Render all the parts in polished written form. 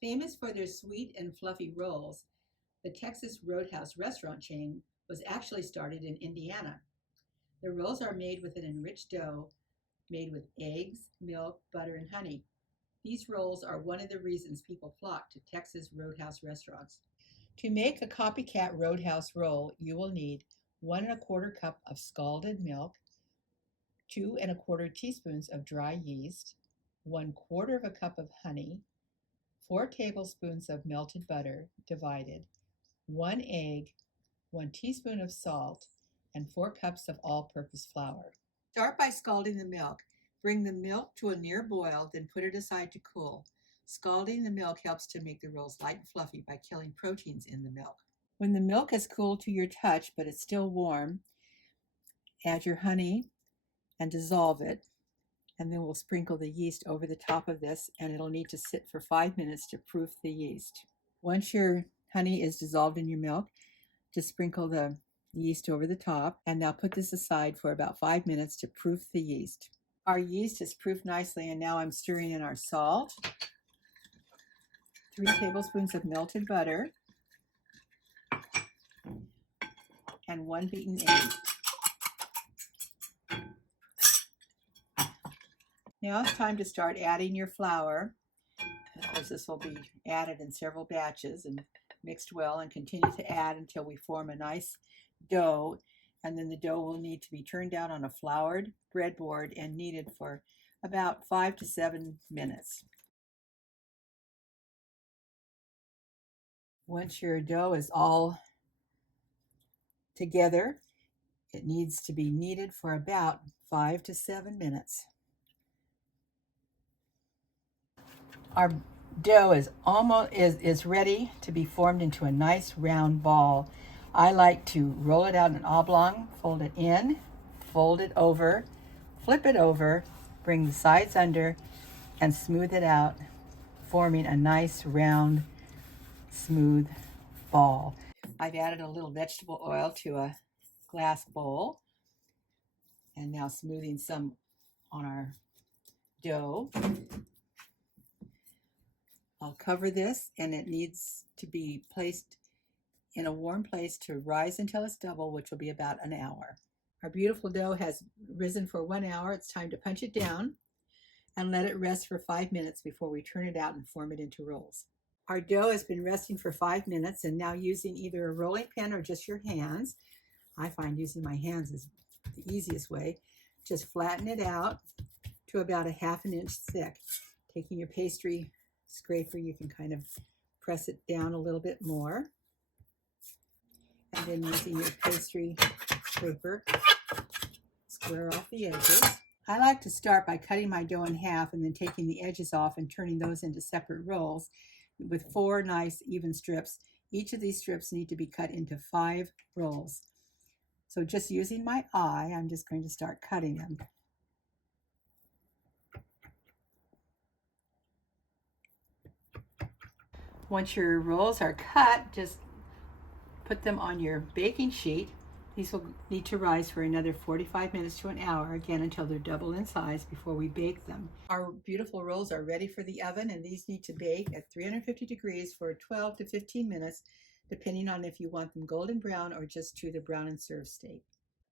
Famous for their sweet and fluffy rolls, the Texas Roadhouse restaurant chain was actually started in Indiana. The rolls are made with an enriched dough made with eggs, milk, butter, and honey. These rolls are one of the reasons people flock to Texas Roadhouse restaurants. To make a Copycat Roadhouse roll, you will need 1 1/4 cup of scalded milk, 2 1/4 teaspoons of dry yeast, 1/4 cup of honey, 4 tablespoons of melted butter divided, 1 egg, 1 teaspoon of salt, and 4 cups of all-purpose flour. Start by scalding the milk. Bring the milk to a near boil, then put it aside to cool. Scalding the milk helps to make the rolls light and fluffy by killing proteins in the milk. When the milk is cooled to your touch, but it's still warm, add your honey and dissolve it, and then we'll sprinkle the yeast over the top of this, and it'll need to sit for 5 minutes to proof the yeast. Once your honey is dissolved in your milk, just sprinkle the yeast over the top, and now put this aside for about 5 minutes to proof the yeast. Our yeast is proofed nicely, and now I'm stirring in our salt, 3 tablespoons of melted butter, and 1 beaten egg. Now it's time to start adding your flour. Of course, this will be added in several batches and mixed well, and continue to add until we form a nice dough, and then the dough will need to be turned out on a floured breadboard and kneaded for about 5 to 7 minutes. Once your dough is all together, it needs to be kneaded for about 5 to 7 minutes. Our dough is ready to be formed into a nice round ball. I like to roll it out in an oblong, fold it in, fold it over, flip it over, bring the sides under, and smooth it out, forming a nice round, smooth ball. I've added a little vegetable oil to a glass bowl, and now smoothing some on our dough. I'll cover this, and it needs to be placed in a warm place to rise until it's double, which will be about an hour. Our beautiful dough has risen for 1 hour. It's time to punch it down and let it rest for 5 minutes before we turn it out and form it into rolls. Our dough has been resting for 5 minutes, and now using either a rolling pin or just your hands, I find using my hands is the easiest way. Just flatten it out to about 1/2 inch thick. Taking your pastry scraper, you can kind of press it down a little bit more, and then using your pastry scraper, square off the edges. I like to start by cutting my dough in half and then taking the edges off and turning those into separate rolls with 4 nice even strips. Each of these strips need to be cut into 5 rolls. So just using my eye, I'm just going to start cutting them. Once your rolls are cut, just put them on your baking sheet. These will need to rise for another 45 minutes to an hour, again until they're double in size before we bake them. Our beautiful rolls are ready for the oven, and these need to bake at 350 degrees for 12 to 15 minutes, depending on if you want them golden brown or just to the brown and serve state.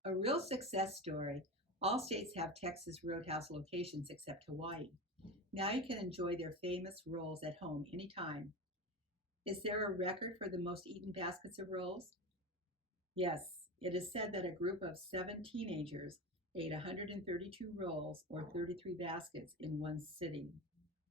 A real success story. All states have Texas Roadhouse locations except Hawaii. Now you can enjoy their famous rolls at home anytime. Is there a record for the most eaten baskets of rolls? Yes, it is said that a group of 7 teenagers ate 132 rolls or 33 baskets in one sitting.